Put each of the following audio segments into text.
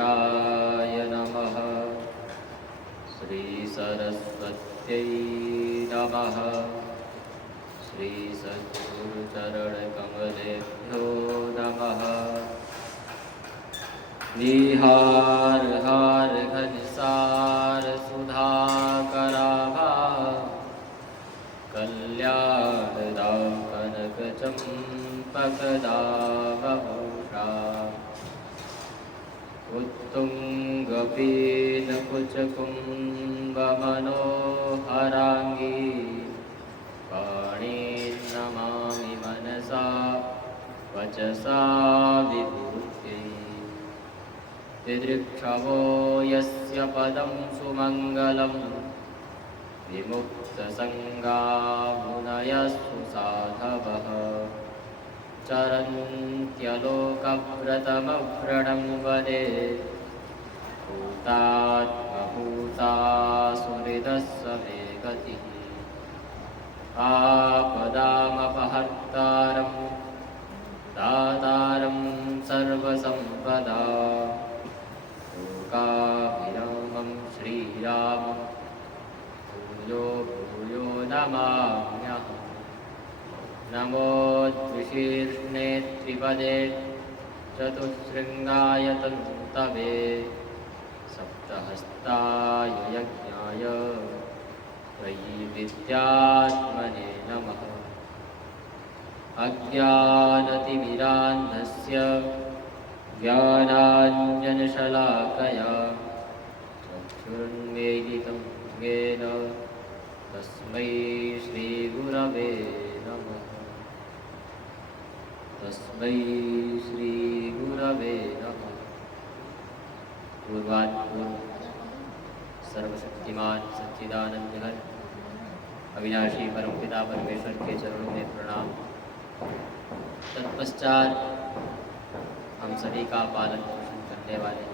श्रीगणेशाय नमः। श्रीसरस्वत्यै नमः। श्रीसद्गुरुचरणकमलेभ्यो नमः। निहार हार घनसार सुधाकराभा कल्याणदां कनकचम्पकदामभूषा उत्तुङ्गपीनकुचकुम्भमनोहराङ्गी पाणिं नमामि मनसा वचसा विभूत्यै। दिदृक्षवो यस्य पदं सुमङ्गलं विमुक्तसङ्गामुनयः सुसाधवः चरन्त्यलोकव्रतमव्रणं वदे भूतात्मभूतासुहृदस्स मे गतिः। आपदामपहर्तारं दातारं सर्वसम्पदा लोकाभिरामं श्रीरामं भूयो भूयो नमाम्यहम्। नमो द्विशीर्ष्णे त्रिपदे चतुःशृङ्गाय तन्तवे सप्तहस्ताय यज्ञाय त्रयीविद्यात्मने नमः। अज्ञानतिमिरान्धस्य ज्ञानाञ्जनशलाकया चक्षुर्मीलितं येन तस्मै श्रीगुरवे नमः। तस्मै श्रीगुरवे नमः। पूर्वात्पूर्व सर्वशक्तिमान सच्चिदानंद घन अविनाशी परमपिता परमेश्वर के चरणों में प्रणाम। तत्पश्चात हम सभी का पालन पोषण करने वाले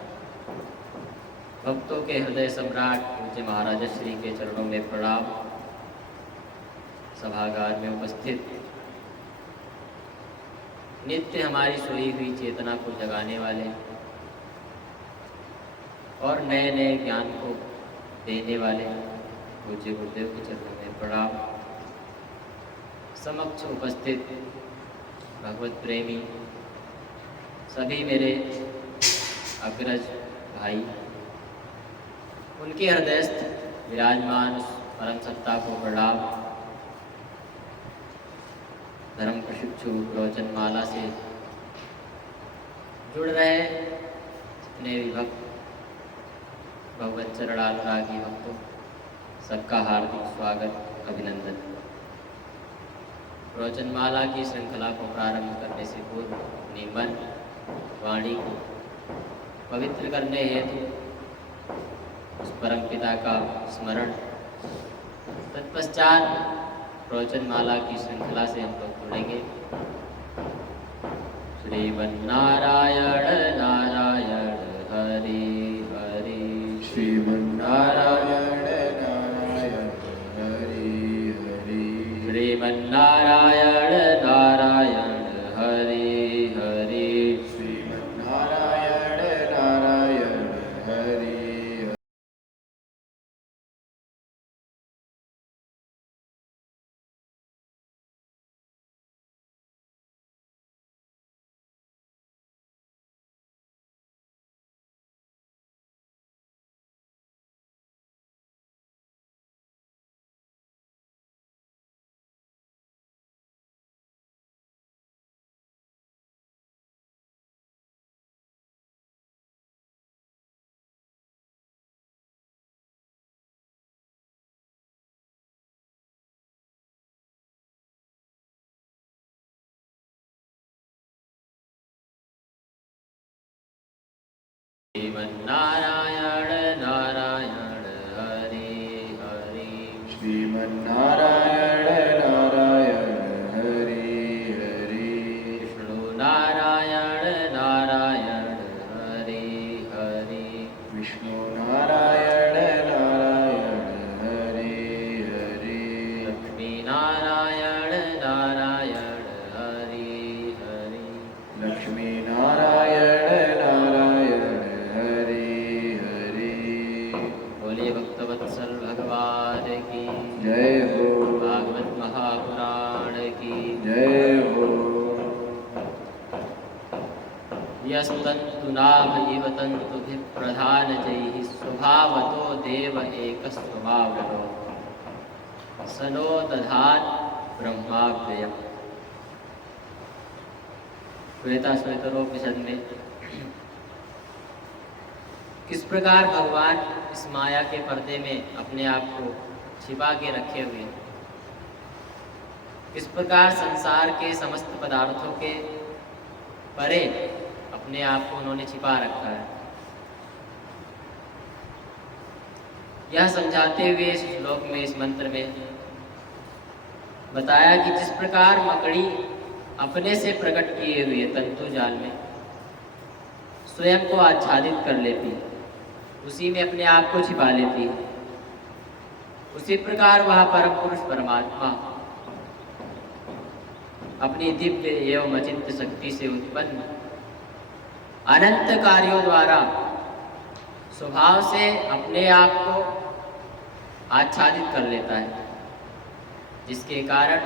भक्तों के हृदय सम्राट पूज्य महाराज श्री के चरणों में प्रणाम। सभागार में उपस्थित नित्य हमारी सोई हुई चेतना को जगाने वाले और नए नए ज्ञान को देने वाले पूज्य गुरुदेव के चरणों में प्रणाम। समक्ष उपस्थित भगवत प्रेमी सभी मेरे अग्रज भाई, उनके हृदयस्थ विराजमान परम सत्ता को प्रणाम। धर्म प्रशिक्षु प्रवचन माला से जुड़ रहे अपने विभक्त भगवत चरणानुरागी भक्तों सबका हार्दिक स्वागत अभिनंदन। प्रवचन माला की श्रृंखला को प्रारंभ करने से पूर्व अपनी मन वाणी को पवित्र करने हेतु उस परम पिता का स्मरण, तत्पश्चात प्रवचन माला की श्रृंखला से हम लोग जुड़ेंगे। श्रीमन्नारायण नारायण हरि हरि। श्रीमन्नारायण नारायण हरि हरि। श्रीमन्नारायण नारायण हरि हरि। श्रीमन्नारायण नारायण हरि। श्रीमन्नारायण नारायण हरि हरि। श्रीमन्नारायण नारायण हरि हरि। विष्णु नारायण नारायण हरि हरि। विष्णु नारायण नारायण हरि हरि। लक्ष्मी नारायण नारायण हरि हरि। लक्ष्मी नारायण नारायण हरि यस्तन्तुनाभ इव तन्तुभिः प्रधानजैः स्वभावतो देव एकस्वभावरो सनो दधात् ब्रह्माव्ययम्। श्वेताश्वेतरोपनिषद में किस प्रकार भगवान इस माया के पर्दे में अपने आप को छिपा के रखे हुए हैं, किस प्रकार संसार के समस्त पदार्थों के परे अपने आप को उन्होंने छिपा रखा है, यह समझाते हुए इस श्लोक में, इस मंत्र में बताया कि जिस प्रकार मकड़ी अपने से प्रकट किए हुए तंतु जाल में स्वयं को आच्छादित कर लेती है, उसी में अपने आप को छिपा लेती है, उसी प्रकार वह परम पुरुष परमात्मा अपनी दिव्य एवं अचिंत्य शक्ति से उत्पन्न अनंत कार्यों द्वारा स्वभाव से अपने आप को आच्छादित कर लेता है, जिसके कारण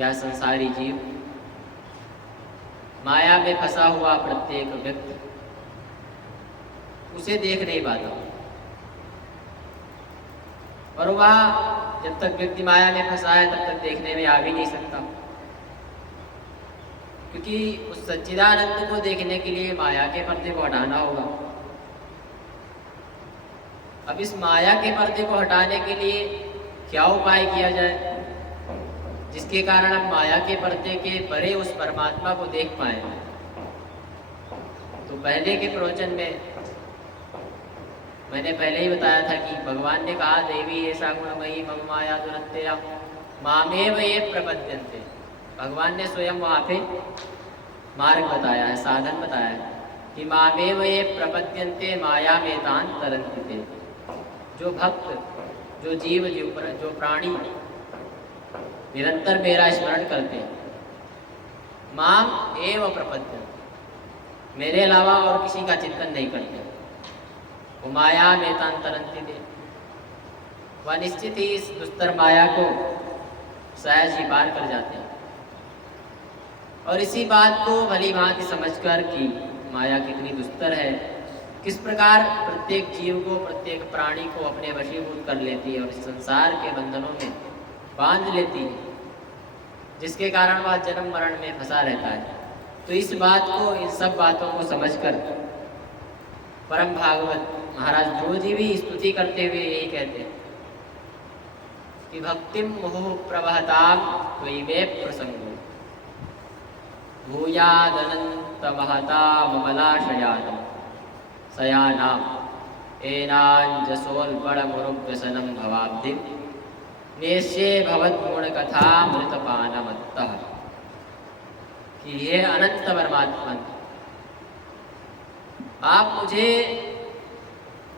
यह संसारी जीव, माया में फंसा हुआ प्रत्येक व्यक्ति उसे देख नहीं पाता। और वह जब तक व्यक्ति माया में फंसा है तब तक देखने में आ भी नहीं सकता, क्योंकि उस सच्चिदानंद को देखने के लिए माया के पर्दे को हटाना होगा। अब इस माया के पर्दे को हटाने के लिए क्या उपाय किया जाए जिसके कारण हम माया के पर्दे के परे उस परमात्मा को देख पाए। तो पहले के प्रवचन में मैंने पहले ही बताया था कि भगवान ने कहा देवी ऐसा गुणमयी मम माया दुरंतया मामेव ये प्रपद्यन्ते। भगवान ने स्वयं वहाँ पे मार्ग बताया है, साधन बताया है कि मामेव ये प्रपद्यन्ते माया में तान तरंति। जो भक्त, जो जीव, जो प्राणी निरंतर मेरा स्मरण करते हैं, माम एव प्रपद्यन्ते, मेरे अलावा और किसी का चिंतन नहीं करते, वो माया में तान तरंति दे, वह निश्चित ही इस दुस्तर माया को सहज ही पार कर जाते हैं। और इसी बात को भली भांति समझकर कि माया कितनी दुस्तर है, किस प्रकार प्रत्येक जीव को, प्रत्येक प्राणी को अपने वशीभूत कर लेती है और इस संसार के बंधनों में बांध लेती है, जिसके कारण वह जन्म मरण में फंसा रहता है। तो इस बात को, इन सब बातों को समझकर परम भागवत महाराज ध्रुव जी भी स्तुति करते हुए यही कहते हैं कि भक्तिम मुहुः प्रवहताम त्वयि मे प्रसंगो भूयादनंत महता ममलाशयानम सयानाम एनांजसोल्बणमुरुव्यसनं भवाब्धिं नेष्ये भवद्गुणकथामृतपानमत्तः। कि हे अनंत परमात्मा, आप मुझे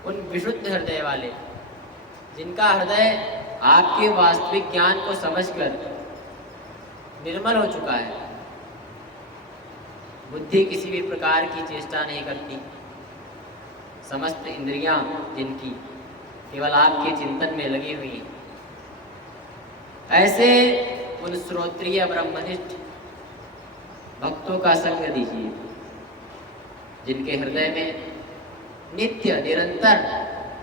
उन विशुद्ध हृदय वाले, जिनका हृदय आपके वास्तविक ज्ञान को समझकर निर्मल हो चुका है, बुद्धि किसी भी प्रकार की चेष्टा नहीं करती, समस्त इंद्रियां जिनकी केवल आपके चिंतन में लगी हुई हैं, ऐसे उन श्रोत्रिय ब्रह्मनिष्ठ भक्तों का संग दीजिए, जिनके हृदय में नित्य निरंतर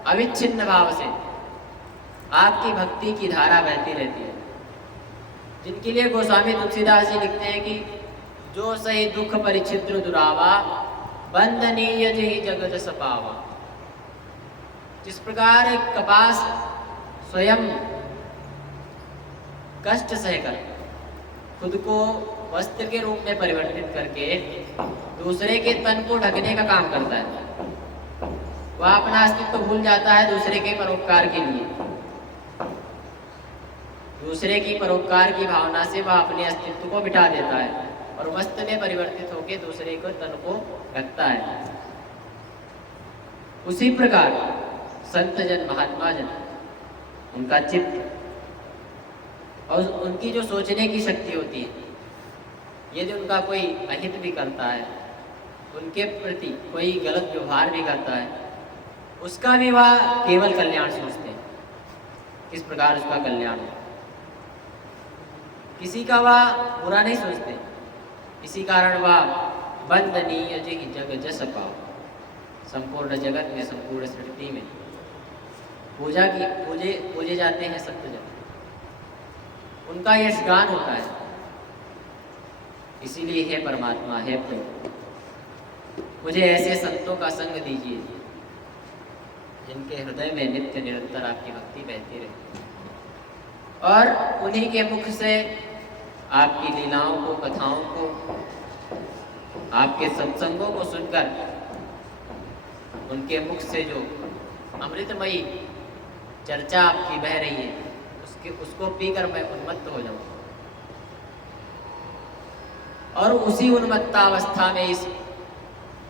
अविच्छिन्न भाव से आपकी भक्ति की धारा बहती रहती है, जिनके लिए गोस्वामी तुलसीदास जी लिखते हैं कि जो सही दुख परिचिद्र दुरावा बंदनीय जही जगत सपावा। जिस प्रकार एक कपास स्वयं कष्ट सहकर खुद को वस्त्र के रूप में परिवर्तित करके दूसरे के तन को ढकने का काम करता है, वह अपना अस्तित्व भूल जाता है दूसरे के परोपकार के लिए। दूसरे की परोपकार की भावना से वह अपने अस्तित्व को मिटा देता है और वस्त्र में परिवर्तित होकर दूसरे को तन को ढकता है। उसी प्रकार संत जन, महात्मा जन, उनका चित्त और उनकी जो सोचने की शक्ति होती है, यदि उनका कोई अहित भी करता है, उनके प्रति कोई गलत व्यवहार भी करता है, उसका भी वह केवल कल्याण सोचते हैं, किस प्रकार उसका कल्याण हो। किसी का वह बुरा नहीं सोचते, इसी कारण वह वंदनीय जिहि जग जस पाओ। संपूर्ण जगत में, संपूर्ण सृष्टि में पूजे जाते हैं संत जन, उनका यशगान होता है। इसीलिए हे परमात्मा, हे प्रभु, मुझे ऐसे संतों का संग दीजिए जिनके हृदय में नित्य निरंतर आपकी भक्ति बहती रहे, और उन्हीं के मुख से आपकी लीलाओं को, कथाओं को, आपके सत्संगों को सुनकर उनके मुख से जो अमृतमयी चर्चा आपकी बह रही है उसको पीकर मैं उन्मत्त हो जाऊं, और उसी उन्मत्ता अवस्था में इस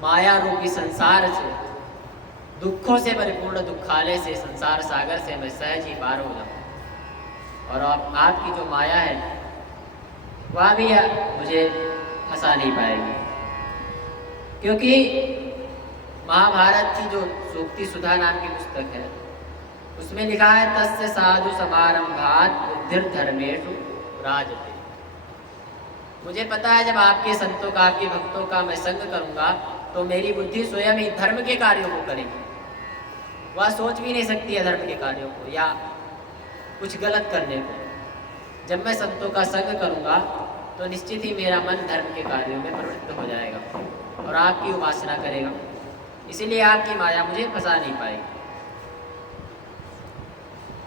माया रूपी संसार से, दुखों से परिपूर्ण दुखालय से, संसार सागर से मैं सहज ही पार हो जाऊं, और आपकी जो माया है वह भी मुझे फंसा नहीं पाएगी। क्योंकि महाभारत की जो सूक्ति सुधा नाम की पुस्तक है उसमें लिखा है, तस्य साधु समारंभात बुद्धिर धर्मेषु राजते। मुझे पता है जब आपके संतों का, आपके भक्तों का मैं संग करूंगा तो मेरी बुद्धि स्वयं ही धर्म के कार्यों को करेगी। वह सोच भी नहीं सकती है धर्म के कार्यों को या कुछ गलत करने को। जब मैं संतों का संग करूंगा तो निश्चित ही मेरा मन धर्म के कार्यों में प्रवृत्त हो जाएगा और आपकी उपासना करेगा। इसीलिए आपकी माया मुझे फंसा नहीं पाएगी।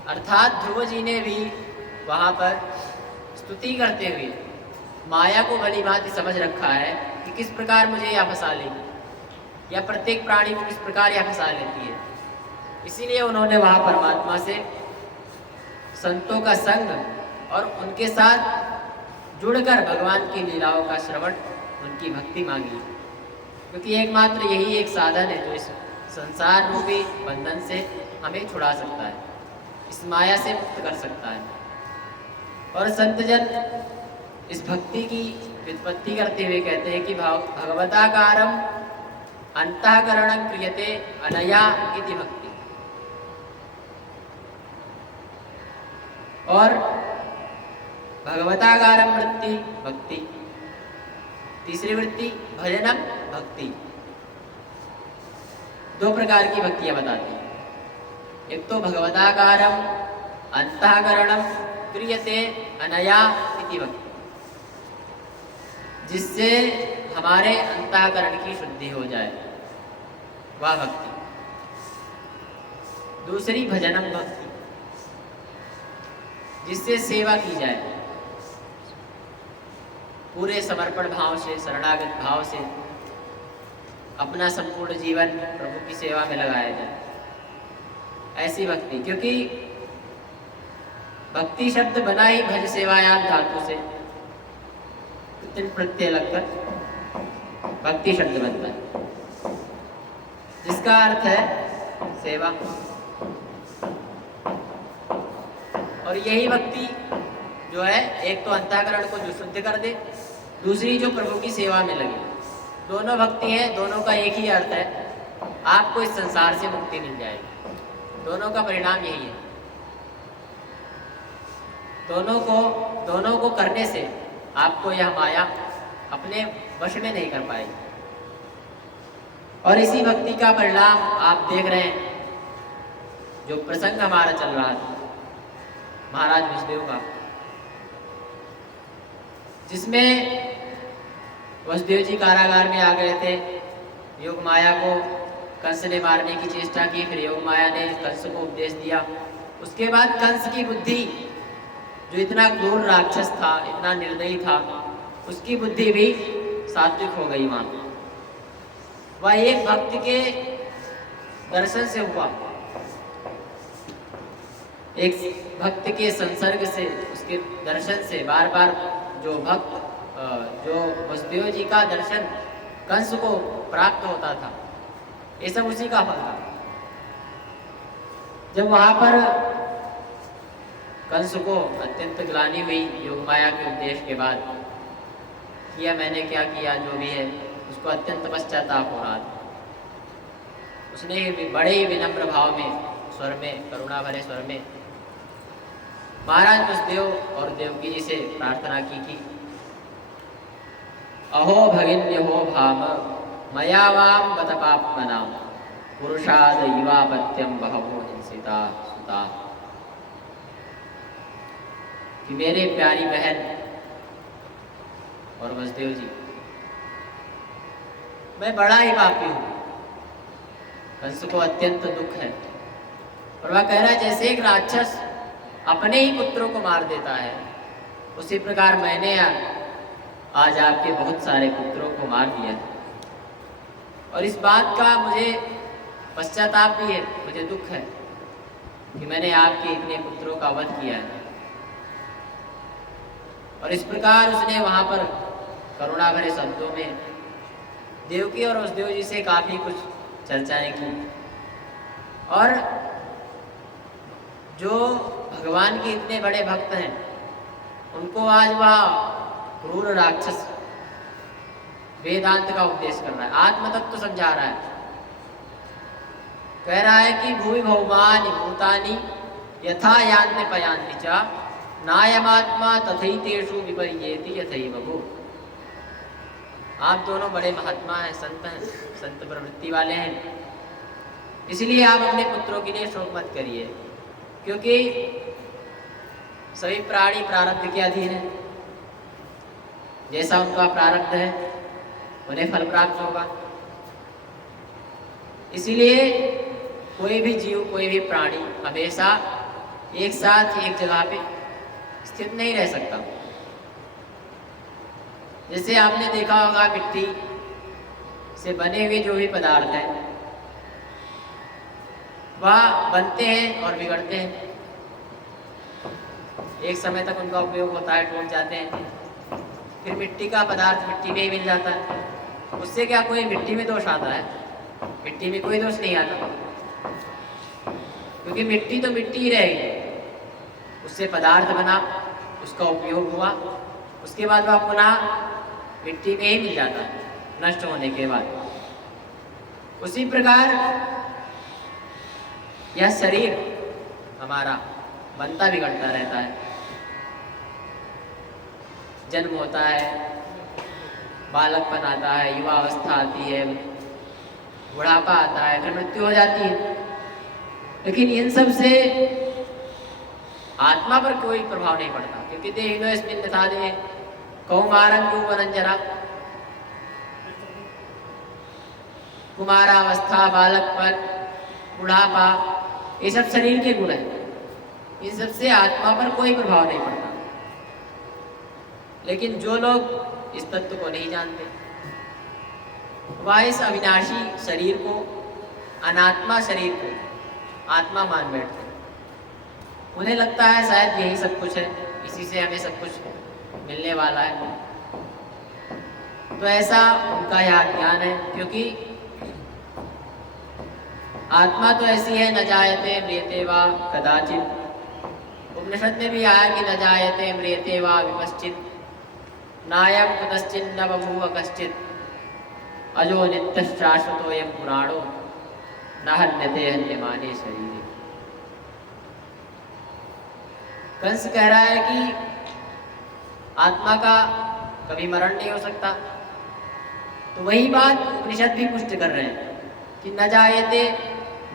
अर्थात ध्रुव जी ने भी वहाँ पर स्तुति करते हुए माया को भली भांति समझ रखा है कि किस प्रकार मुझे यह फंसा लेगी, या प्रत्येक प्राणी को किस प्रकार यह फंसा लेती है। इसीलिए उन्होंने वहाँ परमात्मा से संतों का संग और उनके साथ जुड़कर भगवान की लीलाओं का श्रवण, उनकी भक्ति मांगी, क्योंकि एकमात्र यही एक साधन है जो इस संसार रूपी बंधन से हमें छुड़ा सकता है, इस माया से मुक्त कर सकता है। और संत जन इस भक्ति की व्युत्पत्ति करते हुए कहते हैं कि भगवताकारम अंतःकरणं क्रियते अनया इति भक्ति। और भगवताकारम वृत्ति भक्ति, तीसरी वृत्ति भजनम भक्ति। दो प्रकार की भक्तियां बताती हैं। एक तो भगवताकारम अंतःकरणं क्रियते अनया इति भक्ति, जिससे हमारे अंतःकरण की शुद्धि हो जाए, वह भक्ति। दूसरी भजनम भक्ति, जिससे सेवा की जाए, पूरे समर्पण भाव से, शरणागत भाव से अपना संपूर्ण जीवन प्रभु की सेवा में लगाया जाए, ऐसी भक्ति। क्योंकि भक्ति शब्द बना ही भज सेवायाम धातु से, तीन प्रत्यय लगकर भक्ति शब्द बनता है, जिसका अर्थ है सेवा। और यही भक्ति जो है, एक तो अंतःकरण को जो शुद्ध कर दे, दूसरी जो प्रभु की सेवा में लगे। दोनों भक्ति है, दोनों का एक ही अर्थ है, आपको इस संसार से मुक्ति मिल जाएगी। दोनों का परिणाम यही है। दोनों को करने से आपको यह माया अपने वश में नहीं कर पाएगी। और इसी भक्ति का परिणाम आप देख रहे हैं। जो प्रसंग हमारा चल रहा था महाराज वसुदेव का, जिसमें वसुदेव जी कारागार में आ गए थे, योग माया को कंस ने मारने की चेष्टा की, फिर योग माया ने कंस को उपदेश दिया। उसके बाद कंस की बुद्धि, जो इतना क्रूर राक्षस था, इतना निर्दयी था, उसकी बुद्धि भी सात्विक हो गई। वहाँ वह एक भक्त के दर्शन से हुआ, एक भक्त के संसर्ग से, उसके दर्शन से बार बार जो वसुदेव जी का दर्शन कंस को प्राप्त होता था, ये सब उसी का फल था। जब वहां पर कंस को अत्यंत ग्लानि हुई योग माया के उपदेश के बाद, किया मैंने क्या किया, जो भी है, उसको अत्यंत पश्चाताप हो रहा था। उसने बड़े ही विनम्र भाव में, स्वर में, करुणा भरे स्वर में महाराज वसुदेव और देवकी जी से प्रार्थना की कि अहो भगिन्यहो भाम मया वाम बत पाप्मना पुरुषादैवापत्यम बहवो हिंसिता सुता। कि मेरे प्यारी बहन और वसुदेव जी, मैं बड़ा ही पापी हूँ। कंस को अत्यंत दुख है और वह कह रहा है जैसे एक राक्षस अपने ही पुत्रों को मार देता है, उसी प्रकार मैंने आज आपके बहुत सारे पुत्रों को मार दिया है। और इस बात का मुझे पश्चाताप भी है, मुझे दुख है कि मैंने आपके इतने पुत्रों का वध किया है। और इस प्रकार उसने वहाँ पर करुणा भरे शब्दों में देवकी और वसुदेव जी से काफ़ी कुछ चर्चाएं की। और जो भगवान के इतने बड़े भक्त हैं उनको आज वह क्रूर राक्षस वेदांत का उपदेश कर रहा है, आत्म तत्व तो समझा रहा है। कह रहा है कि भूमि भौमानि भूतानि यथा यान्ति पयान्ति च नायमात्मा तथैतेषु विपर्येति यथैव भू। आप दोनों बड़े महात्मा हैं, संत प्रवृत्ति वाले हैं, इसलिए आप अपने पुत्रों के लिए शोक मत करिए, क्योंकि सभी प्राणी प्रारब्ध के अधीन है। जैसा उनका प्रारब्ध है उन्हें फल प्राप्त होगा। इसीलिए कोई भी जीव, कोई भी प्राणी हमेशा एक साथ एक जगह पे स्थित नहीं रह सकता। जैसे आपने देखा होगा मिट्टी से बने हुए जो भी पदार्थ हैं वह बनते हैं और बिगड़ते हैं। एक समय तक उनका उपयोग होता है, टूट जाते हैं, फिर मिट्टी का पदार्थ मिट्टी में ही मिल जाता है। उससे क्या कोई मिट्टी में दोष आता है? मिट्टी में कोई दोष नहीं आता, क्योंकि मिट्टी तो मिट्टी ही रहेगी। उससे पदार्थ बना, उसका उपयोग हुआ, उसके बाद वह पुनः मिट्टी में ही मिल जाता है नष्ट होने के बाद। उसी प्रकार यह शरीर हमारा बनता बिगड़ता रहता है। जन्म होता है, बालकपन आता है, युवा अवस्था आती है, बुढ़ापा आता है, फिर मृत्यु हो जाती है। लेकिन इन सब से आत्मा पर कोई प्रभाव नहीं पड़ता, क्योंकि देहिनो यस्मिन् यथा देहे कौमारं यौवनं कुमारावस्था, बालकपन, बुढ़ापा, ये सब शरीर के गुण हैं। इन सब से आत्मा पर कोई प्रभाव नहीं पड़ता। लेकिन जो लोग इस तत्व को नहीं जानते वह इस अविनाशी शरीर को, अनात्मा शरीर को आत्मा मान बैठते हैं। उन्हें लगता है शायद यही सब कुछ है, इसी से हमें सब कुछ मिलने वाला है। तो ऐसा उनका यह ज्ञान है, क्योंकि आत्मा तो ऐसी है, न जायते म्रियते वा कदाचित। उपनिषद में भी आया कि न जायते म्रियते वा विपश्चित नायम कुतश्चिन्न बभूव कश्चित अजो नित्यश्शाश्वतोऽयं पुराणो न हन्यते हन्यमाने शरीरे। कंस कह रहा है कि आत्मा का कभी मरण नहीं हो सकता। तो वही बात उपनिषद भी पुष्ट कर रहे हैं कि न जायते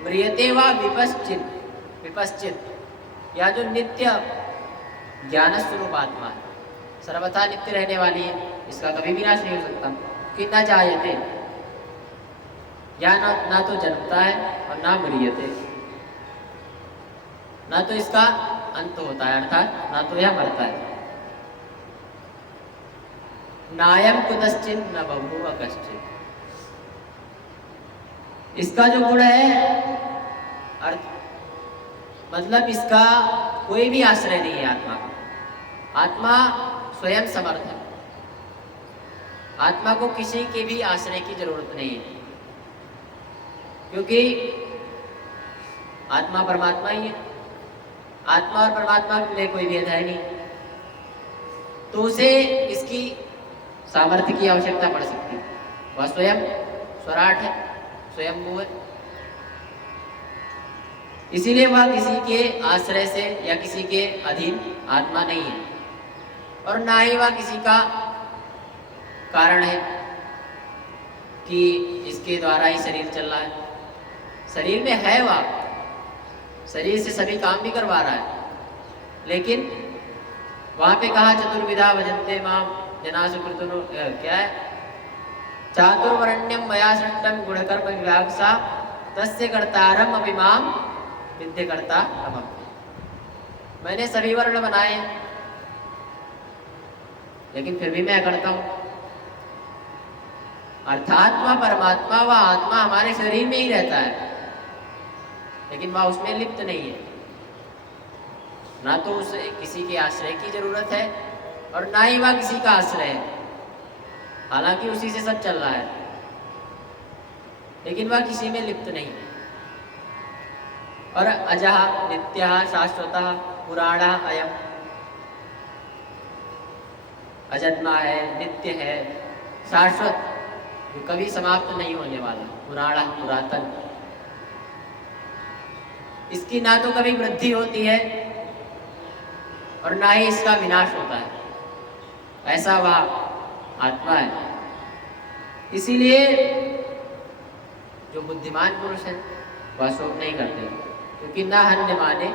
म्रियते वा विपश्चित। विपश्चित या जो नित्य ज्ञान स्वरूप आत्मा है, सर्वथा नित्य रहने वाली है, इसका कभी विनाश नहीं हो सकता। कि न जायते, या ना तो जन्मता है और ना मरियते, ना तो इसका अंत होता है, अर्थात ना तो यह मरता है। नायम कुतश्चिन न बभूव कश्चित। इसका जो गुण है, अर्थ मतलब इसका कोई भी आश्रय नहीं है आत्मा का। आत्मा स्वयं समर्थ है, आत्मा को किसी के भी आश्रय की जरूरत नहीं है, क्योंकि आत्मा परमात्मा ही है। आत्मा और परमात्मा में कोई भेद है नहीं, तो उसे इसकी सामर्थ्य की आवश्यकता पड़ सकती है। वह स्वयं स्वराट है, स्वयं वो है, इसीलिए वह किसी के आश्रय से या किसी के अधीन आत्मा नहीं है, और ना ही वह किसी का कारण है कि इसके द्वारा ही शरीर चल रहा है। शरीर में है वह, शरीर से सभी काम भी करवा रहा है, लेकिन वहां पे कहा चतुर्विधा भजन्ते माम जनासु कृतनो, क्या है, चातुर्वण्यम मया सृष्टम गुणकर्म विभाग सा तस्य कर्तारम अभिमाम विद्य कर्ता तमम। मैंने सभी वर्ण बनाए लेकिन फिर भी मैं करता हूं। अर्थात वह परमात्मा, वह आत्मा हमारे शरीर में ही रहता है, लेकिन वह उसमें लिप्त नहीं है। ना तो उसे किसी के आश्रय की जरूरत है और ना ही वह किसी का आश्रय है, हालांकि उसी से सब चल रहा है, लेकिन वह किसी में लिप्त नहीं। और अजः नित्यः शाश्वतः पुराणः अयम्, अजन्मा है, नित्य है, शाश्वत, जो कभी समाप्त नहीं होने वाला, पुराणः पुरातन। इसकी ना तो कभी वृद्धि होती है और ना ही इसका विनाश होता है, ऐसा वह आत्मा है। इसीलिए जो बुद्धिमान पुरुष है वह शोक नहीं करते, क्योंकि न हन्य माने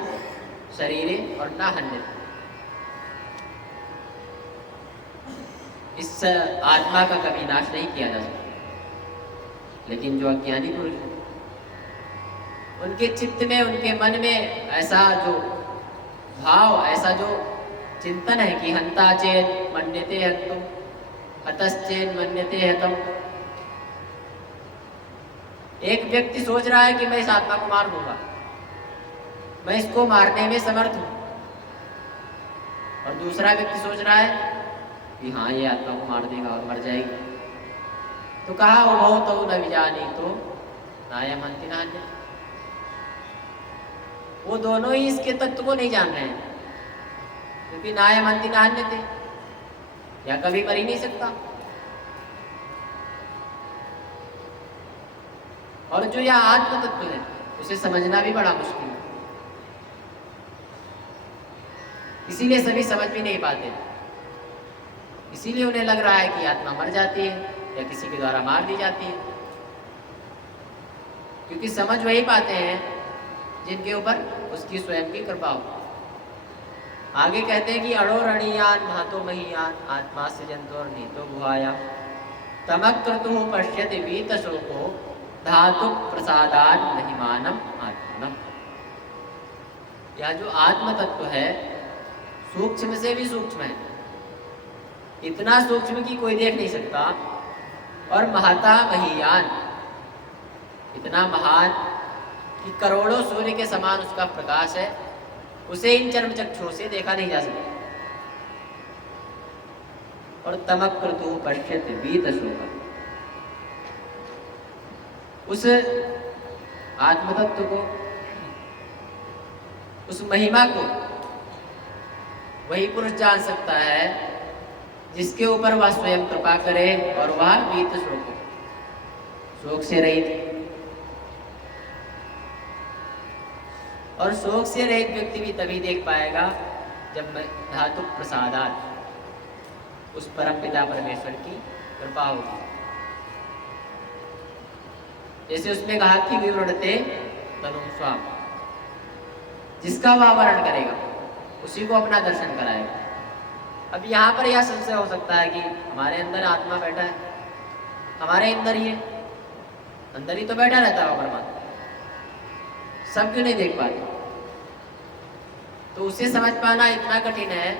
शरीरे और न हन्य, इस आत्मा का कभी नाश नहीं किया जा सकता। लेकिन जो अज्ञानी पुरुष है, उनके चित्त में, उनके मन में ऐसा जो भाव, ऐसा जो चिंतन है कि हंता चेत मन्यते हन्तुम, हतश्चेत मन्यते हतम। एक व्यक्ति सोच रहा है कि मैं इस आत्मा को मार दूंगा, मैं इसको मारने में समर्थ हूं, और दूसरा व्यक्ति सोच रहा है कि हाँ ये आत्मा को मार देगा और मर जाएगी। तो कहा उभौ तौ न विजानीतो नायम हन्ति नान्यत्। वो दोनों ही इसके तत्व को नहीं जान रहे हैं, क्योंकि नायम हन्ति नान्यते, या कभी मर ही नहीं सकता। और जो यह आत्म तत्व है उसे समझना भी बड़ा मुश्किल है, इसीलिए सभी समझ भी नहीं पाते। इसीलिए उन्हें लग रहा है कि आत्मा मर जाती है या किसी के द्वारा मार दी जाती है, क्योंकि समझ वही पाते हैं जिनके ऊपर उसकी स्वयं की कृपा हो। आगे कहते हैं कि अड़ोरणीयान भातो महीयान आत्मा से जंतोर नीतो गुहाया तमक्रतु पश्यति वीत शोको धातु प्रसादान महिमानम आत्मनम। यह जो आत्म तत्व है सूक्ष्म से भी सूक्ष्म है, इतना सूक्ष्म कि कोई देख नहीं सकता, और महता महीयान, इतना महान कि करोड़ों सूर्य के समान उसका प्रकाश है, उसे इन चर्म चक्षुओं से देखा नहीं जा सकता। और तमक्रतु पश्यति वीत शोक, उस आत्मतत्व को, उस महिमा को वही पुरुष जान सकता है जिसके ऊपर वह स्वयं कृपा करे और वह वीत शोक, शोक से रहित। और शोक से रहित व्यक्ति भी तभी देख पाएगा जब धातु प्रसादात, उस परम पिता परमेश्वर की कृपा होगी। जैसे उसमें कहा कि विवृणते तनु स्वाम, जिसका वह वर्ण करेगा उसी को अपना दर्शन कराएगा। अब यहाँ पर यह संशय हो सकता है कि हमारे अंदर आत्मा बैठा है, हमारे अंदर ही है, अंदर ही तो बैठा रहता है परमात्मा, सब क्यों नहीं देख पाते? तो उसे समझ पाना इतना कठिन है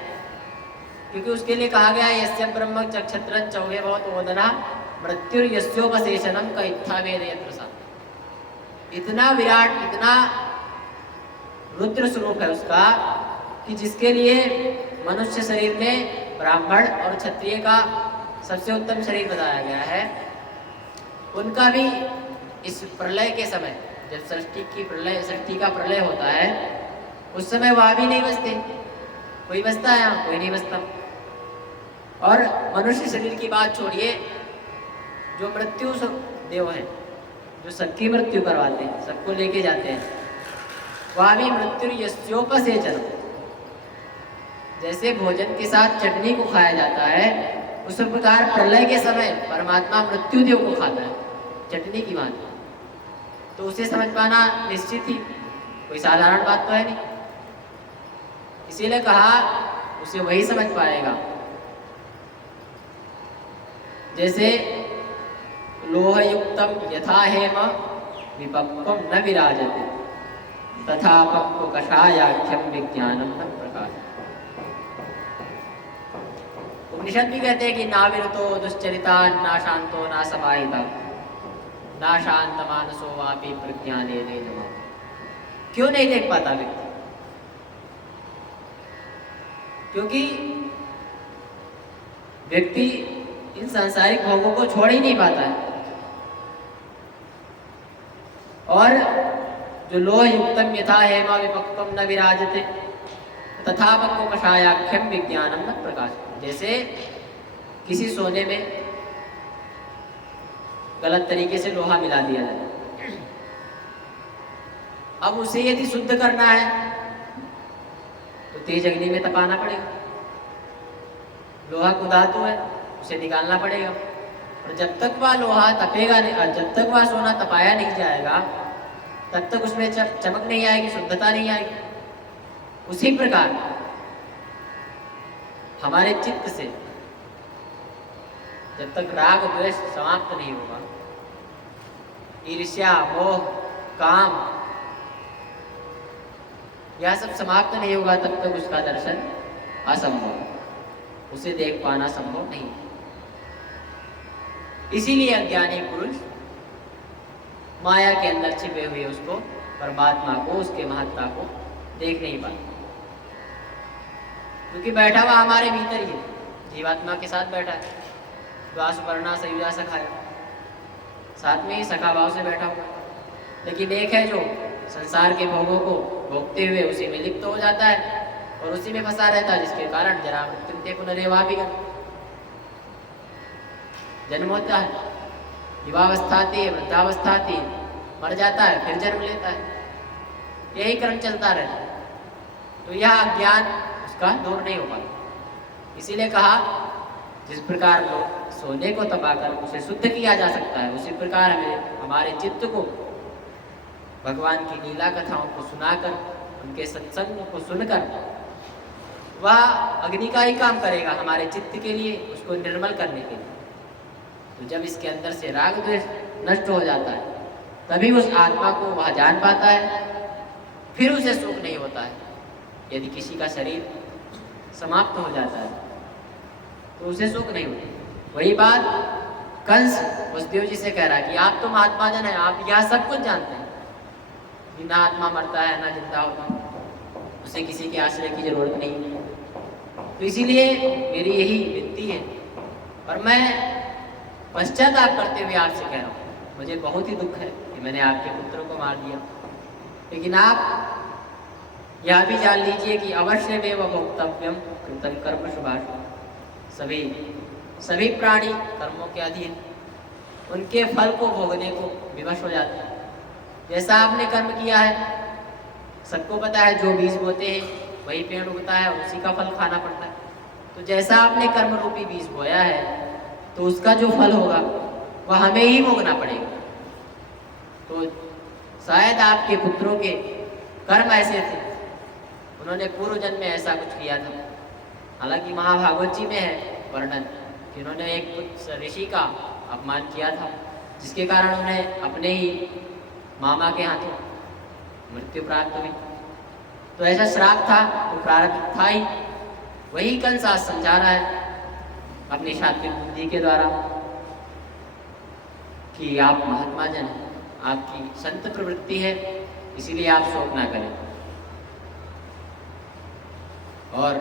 क्योंकि उसके लिए कहा गया है यस्य ब्रह्म चक्षत्र चौहे बहुत ओदना मृत्यु यस्योपशेषणम का इत्था वेदयत्र सा। इतना विराट, इतना रुद्र स्वरूप है उसका कि जिसके लिए मनुष्य शरीर में ब्राह्मण और क्षत्रिय का सबसे उत्तम शरीर बताया गया है, उनका भी इस प्रलय के समय, जब सृष्टि का प्रलय होता है, उस समय वह भी नहीं बचते। कोई बचता है यहाँ, कोई नहीं बचता। और मनुष्य शरीर की बात छोड़िए, जो मृत्यु देव हैं, जो सबकी मृत्यु करवाते हैं, सबको लेके जाते हैं, वह भी मृत्यु यस्योपसेचन, जैसे भोजन के साथ चटनी को खाया जाता है उस प्रकार प्रलय के समय परमात्मा मृत्युदेव को खाता है चटनी की बात। तो उसे समझ पाना निश्चित ही कोई साधारण बात तो है नहीं। इसीलिए कहा उसे वही समझ पाएगा। जैसे लोहयुक्तम यथा हेम विपक्वम न विराजते तथा पक्व कषायाख्यम विज्ञानम न प्रकाश। उपनिषद भी कहते हैं कि ना विरतो दुश्चरिता ना शांतो ना समाहिता ना शांत मानसो वापी प्रज्ञाने नमः। क्यों नहीं देख पाता व्यक्ति? क्योंकि व्यक्ति इन सांसारिक भोगों को छोड़ ही नहीं पाता है। और जो लोह युक्तम यथा हेमा विपक्वम न विराजते तथा पक्व कषायाख्यम विज्ञानम न प्रकाश। जैसे किसी सोने में गलत तरीके से लोहा मिला दिया जाए, अब उसे यदि शुद्ध करना है तो तेज अग्नि में तपाना पड़ेगा। लोहा को धातु है, उसे निकालना पड़ेगा। और जब तक वह लोहा तपेगा नहीं, जब तक वह सोना तपाया नहीं जाएगा तब तक उसमें चमक नहीं आएगी, शुद्धता नहीं आएगी। उसी प्रकार हमारे चित्त से जब तक राग द्वेष समाप्त नहीं होगा, ईर्ष्या मोह काम यह सब समाप्त नहीं होगा, तब तक उसका दर्शन असंभव, उसे देख पाना संभव नहीं। इसीलिए अज्ञानी पुरुष माया के अंदर छिपे हुए उसको, परमात्मा को, उसके महत्ता को देख नहीं पाता, क्योंकि बैठा हुआ हमारे भीतर ही है, जीवात्मा के साथ बैठा है। द्वासुपर्णा सयुजा सखाया, साथ में ही सखा भाव से बैठा हुआ। लेकिन एक है जो संसार के भोगों को भोगते हुए उसी में लिप्त हो जाता है और उसी में फंसा रहता है, जिसके कारण जरा मृत्युंते पुनरेवाभिगम, जन्म होता है, युवावस्था आती है, वृद्धावस्था आती है, मर जाता है, फिर जन्म लेता है, यही क्रम चलता रहता है। तो यह अज्ञान उसका दूर नहीं हो पाता। इसीलिए कहा जिस प्रकार लोग सोने को तपाकर उसे शुद्ध किया जा सकता है, उसी प्रकार हमें हमारे चित्त को भगवान की लीला कथाओं को सुनाकर, उनके सत्संग को सुनकर वह अग्नि का ही काम करेगा हमारे चित्त के लिए, उसको निर्मल करने के लिए। तो जब इसके अंदर से राग द्वेष नष्ट हो जाता है तभी उस आत्मा को वह जान पाता है, फिर उसे सुख नहीं होता है। यदि किसी का शरीर समाप्त हो जाता है तो उसे सुख नहीं होता। वही बात कंस वसुदेव जी से कह रहा है कि आप तो महात्मा जन है, आप यह सब कुछ जानते हैं कि ना आत्मा मरता है ना जिंदा होता है, उसे किसी के आश्रय की जरूरत नहीं है। तो इसीलिए मेरी यही विनती है, और मैं पश्चाताप करते हुए आपसे कह रहा हूँ, मुझे बहुत ही दुख है कि मैंने आपके पुत्र को मार दिया, लेकिन आप यह भी जान लीजिए कि अवश्यमेव भोक्तव्यम कृतं कर्म शुभाशु। सभी प्राणी कर्मों के अधीन, उनके फल को भोगने को विवश हो जाते हैं। जैसा आपने कर्म किया है, सबको पता है, जो बीज बोते हैं वही पेड़ उगता है और उसी का फल खाना पड़ता है। तो जैसा आपने कर्म रूपी बीज बोया है तो उसका जो फल होगा वह हमें ही भोगना पड़ेगा। तो शायद आपके पुत्रों के कर्म ऐसे थे, उन्होंने पूर्व जन्म में ऐसा कुछ किया था। हालांकि महाभागवत जी में है वर्णन कि उन्होंने एक ऋषि का अपमान किया था, जिसके कारण उन्हें अपने ही मामा के हाथों मृत्यु प्राप्त हुई। तो ऐसा श्राप था, तो प्रारब्ध था ही। वही कंस आज समझा रहा है अपनी शाब्दिक बुद्धि के द्वारा कि आप महात्मा जन हैं, आपकी संत प्रवृत्ति है, इसीलिए आप शोक ना करें। और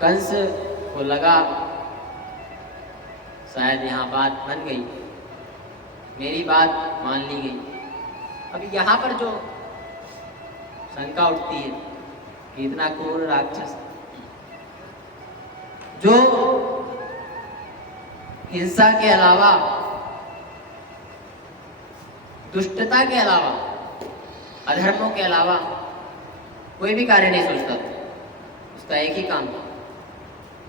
कंस को लगा शायद यहाँ बात बन गई, मेरी बात मान ली गई। अभी यहाँ पर जो शंका उठती है कि इतना क्रूर राक्षस जो हिंसा के अलावा, दुष्टता के अलावा, अधर्मों के अलावा कोई भी कार्य नहीं सोचता था, उसका एक ही काम था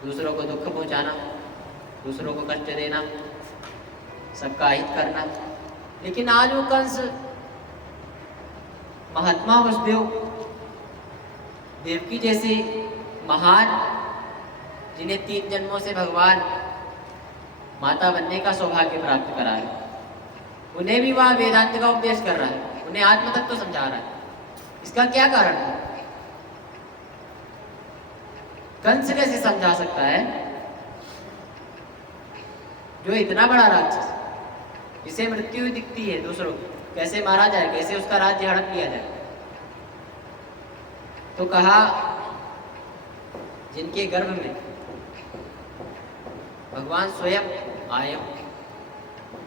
दूसरों को दुख पहुंचाना, दूसरों को कष्ट देना, सबका हित करना। लेकिन आज वो कंस महात्मा वसुदेव देवकी जैसे महान, जिन्हें 3 जन्मों से भगवान माता बनने का सौभाग्य प्राप्त करा है, उन्हें भी वह वेदांत का उपदेश कर रहा है, उन्हें आत्म तत्व तो समझा रहा है। इसका क्या कारण है? कंस कैसे समझा सकता है जो इतना बड़ा राक्षस, जिसे मृत्यु दिखती है दूसरों को, कैसे मारा जाए, कैसे उसका राज्य हड़प लिया जाए? तो कहा जिनके गर्भ में भगवान स्वयं आए,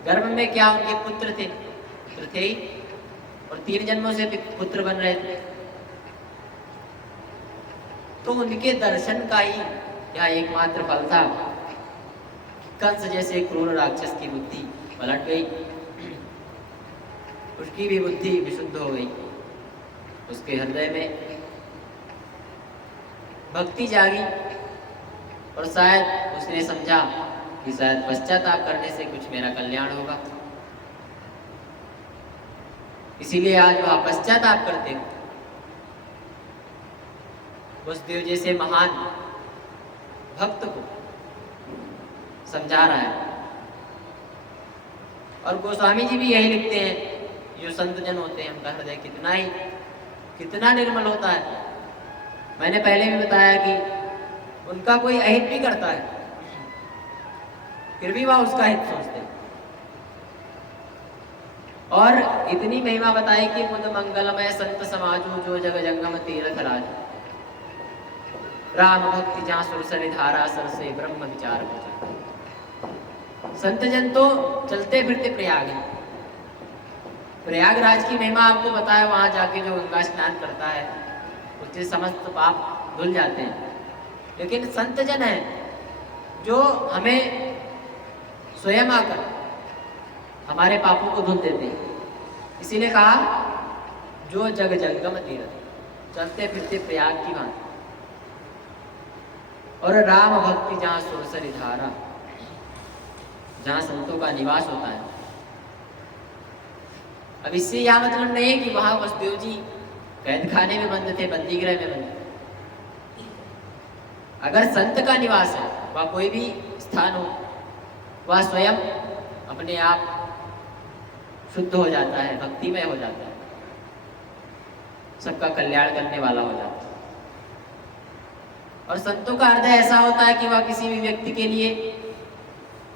गर्भ में क्या उनके पुत्र थे, पुत्र थे ही, और 3 जन्मों से पुत्र बन रहे थे, तो उनके दर्शन का ही यह एकमात्र फल था। कंस जैसे क्रूर राक्षस की बुद्धि पलट गई, उसकी भी बुद्धि विशुद्ध हो गई, उसके हृदय में भक्ति जागी, और शायद उसने समझा कि शायद पश्चाताप करने से कुछ मेरा कल्याण होगा। इसीलिए आज वह पश्चाताप करते हो वसुदेव जैसे महान भक्त को समझा रहा है। और गोस्वामी जी भी यही लिखते हैं, जो संत जन होते हैं उनका हृदय कितना निर्मल होता है। मैंने पहले भी बताया कि उनका कोई अहित भी करता है, फिर भी वह उसका हित सोचते हैं। और इतनी महिमा बताई कि मुद मंगलमय संत समाजो, जो जग जंगम तीर्थ राज, राम भक्ति जहाँ सुरसरि धारा, सर से ब्रह्म विचार बुझे। संत जन तो चलते फिरते प्रयागराज की महिमा आपको बताया, वहां जाके जो गंगा स्नान करता है उससे समस्त पाप धुल जाते हैं। लेकिन संत जन है जो हमें स्वयं आकर हमारे पापों को धुल देते हैं। इसीलिए कहा जो जग जंगम तीर्थ, चलते फिरते प्रयाग की भांति, और राम भक्ति जहाँ सुरसरि धारा, जहाँ संतों का निवास होता है। अब इससे यह मतलब नहीं है कि वहां वसुदेव जी कैद खाने में बंद थे, बंदीगृह में बंद। अगर संत का निवास है, वह कोई भी स्थान हो, वह स्वयं अपने आप शुद्ध हो जाता है, भक्तिमय हो जाता है, सबका कल्याण करने वाला हो जाता है। और संतों का हृदय ऐसा होता है कि वह किसी भी व्यक्ति के लिए,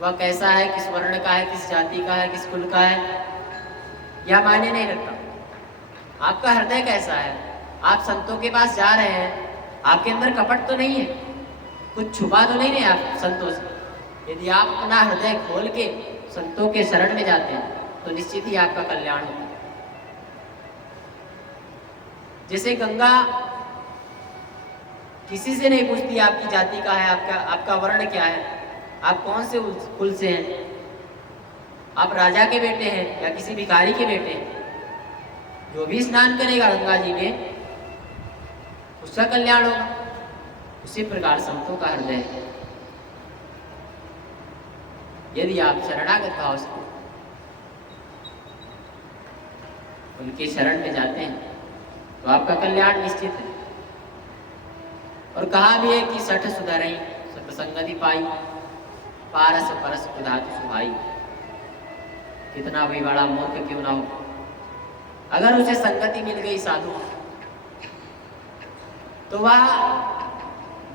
वह कैसा है, किस वर्ण का है, किस जाति का है, किस कुल का है, यह मायने नहीं रखता। आपका हृदय कैसा है? आप संतों के पास जा रहे हैं, आपके अंदर कपट तो नहीं है, कुछ छुपा तो नहीं रहे आप संतों से। यदि आप अपना हृदय खोल के संतों के शरण में जाते हैं तो निश्चित ही आपका कल्याण होगा। जैसे गंगा किसी से नहीं पूछती आपकी जाति का है, आपका वर्ण क्या है, आप कौन से कुल से हैं, आप राजा के बेटे हैं या किसी भिखारी के बेटे हैं, जो भी स्नान करेगा गंगा जी में उसका कल्याण होगा। उसी प्रकार संतों का हृदय है। यदि आप शरणागत भाव से उनके शरण में जाते हैं तो आपका कल्याण निश्चित है। और कहा भी है कि सठ सुधरई सतसंगति पाई, पारस परस कुधातु सुभाई। कितना भी बड़ा मूर्ख क्यों ना हो, अगर उसे संगति मिल गई साधु, तो वह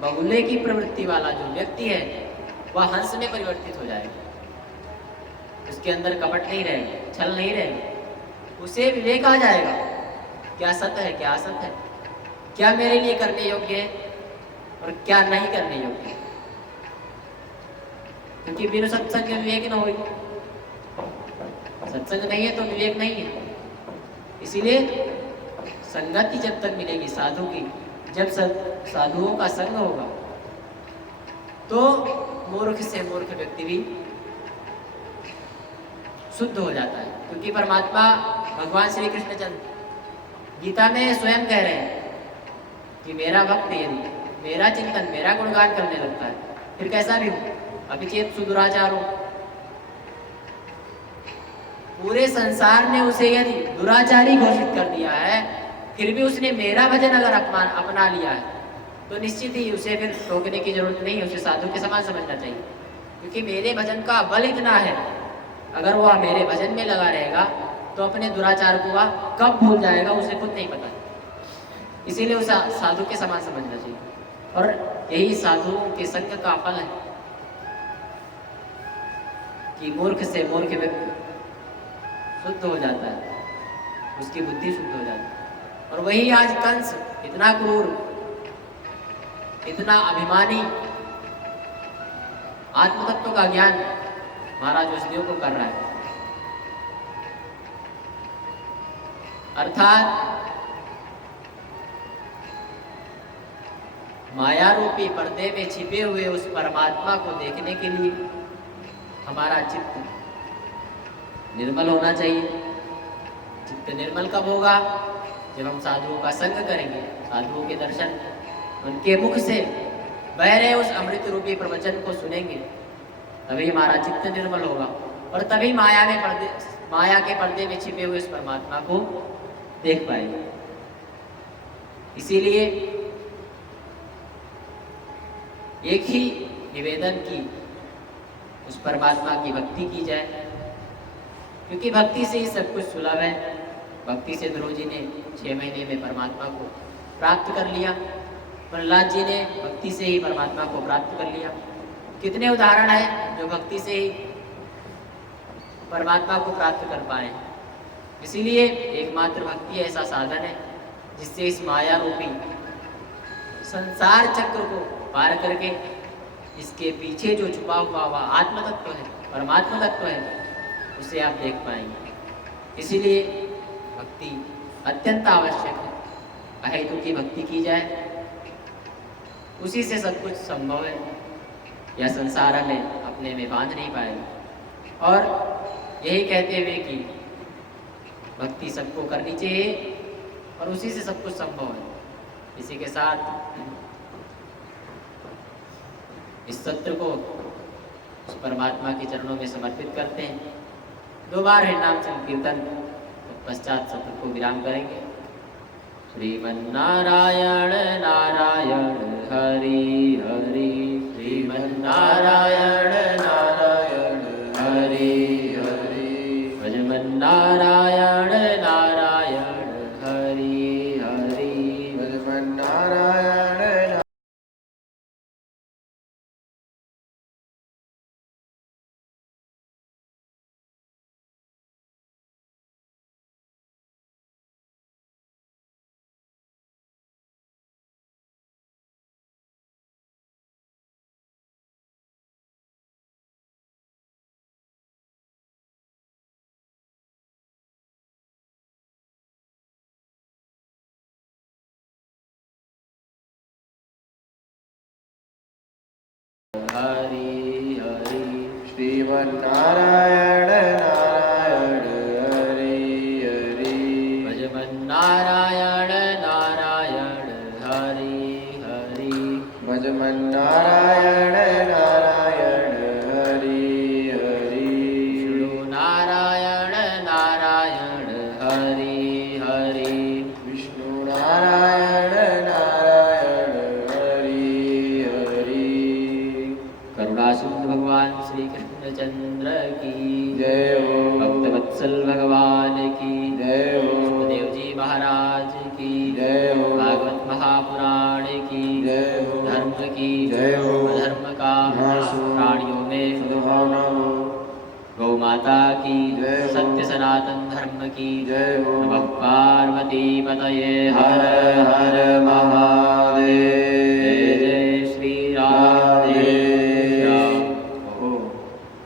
बगुले की प्रवृत्ति वाला जो व्यक्ति है वह हंस में परिवर्तित हो जाएगा। उसके अंदर कपट नहीं रहेगा, छल नहीं रहेगा, उसे विवेक आ जाएगा, क्या सत्य है, क्या असत्य है, क्या मेरे लिए करने योग्य है और क्या नहीं करने योग्य है। क्योंकि बिना सत्संग के विवेक न होगी, सत्संग नहीं है तो विवेक नहीं है। इसीलिए संगति जब तक मिलेगी साधु की, जब साधुओं का संग होगा तो मूर्ख से मूर्ख व्यक्ति भी शुद्ध हो जाता है। क्योंकि परमात्मा भगवान श्री कृष्ण चंद्र गीता में स्वयं कह रहे हैं कि मेरा भक्त यदि मेरा चिंतन, मेरा गुणगान करने लगता है फिर कैसा भी हो, अभी चेत सुदुराचार हो। पूरे संसार ने उसे यदि दुराचारी घोषित कर दिया है, फिर भी उसने मेरा भजन अगर अपना लिया है, तो निश्चित ही उसे फिर टोकने की जरूरत नहीं है, उसे साधु के समान समझना चाहिए। क्योंकि मेरे भजन का बल इतना है, अगर वह मेरे भजन में लगा रहेगा तो अपने दुराचार को वह कब भूल जाएगा उसे खुद नहीं पता। इसीलिए उसे साधु के समान समझना चाहिए, और यही साधुओं के संग का फल है कि मूर्ख से मूर्ख व्यक्ति शुद्ध हो जाता है, उसकी बुद्धि शुद्ध हो जाती है। और वही आज कंस इतना क्रूर, इतना अभिमानी, आत्मतत्व का ज्ञान महाराज वसुदेव को कर रहा है। अर्थात माया रूपी पर्दे में छिपे हुए उस परमात्मा को देखने के लिए हमारा चित्त निर्मल होना चाहिए। चित्त निर्मल कब होगा? जब हम साधुओं का संग करेंगे, साधुओं के दर्शन, उनके मुख से बह रहे उस अमृत रूपी प्रवचन को सुनेंगे, तभी हमारा चित्त निर्मल होगा, और तभी माया के पर्दे में छिपे हुए उस परमात्मा को देख पाएंगे। इसीलिए एक ही निवेदन की उस परमात्मा की भक्ति की जाए, क्योंकि भक्ति से ही सब कुछ सुलभ है। भक्ति से ध्रुव जी ने 6 महीने में परमात्मा को प्राप्त कर लिया, प्रहलाद जी ने भक्ति से ही परमात्मा को प्राप्त कर लिया। कितने उदाहरण हैं जो भक्ति से ही परमात्मा को प्राप्त कर पाए। इसीलिए एकमात्र भक्ति ऐसा साधन है जिससे इस माया रूपी संसार चक्र को पार करके इसके पीछे जो छुपा हुआ आत्म तत्व है, परमात्मा तत्व है, उसे आप देख पाएंगे। इसीलिए भक्ति अत्यंत आवश्यक है। अहेतु की भक्ति की जाए, उसी से सब कुछ संभव है, या संसार हमें अपने में बांध नहीं पाएगा। और यही कहते हुए कि भक्ति सबको करनी चाहिए और उसी से सब कुछ संभव है। इसी के साथ इस सत्र को उस परमात्मा के चरणों में समर्पित करते हैं। 2 बार है नाम संकीर्तन, पश्चात सत्र को विराम करेंगे। श्रीमन्नारायण नारायण हरि हरि, श्रीमन्नारायण नारायण हरि हरि, भजमन्नारायण नारायण हरि हरि, भजमन्नारायण। हरि हरि, श्रीमन्नारायण नारायण हरि हरि, भजमन्नारायण नारायण हरि हरि, भजमन्नारायण नारायण हरि हरि, विष्णु नारायण नारायण हरि हरि, विष्णु नारायण नारायण हरि हरि। करुणासिंधु भगवान श्री कृष्णचंद्र की जय हो, भक्तवत्सल भगवान की जय हो, सुखदेव जी महाराज की जय हो, भागवत महापुराण की जय हो, धर्म की जय हो, धर्म का प्राणियों में सद्भावना हो, गौ माता की जय, सत्य सनातन धर्म की जय हो, नमः पार्वती पतये हर हर महादेव।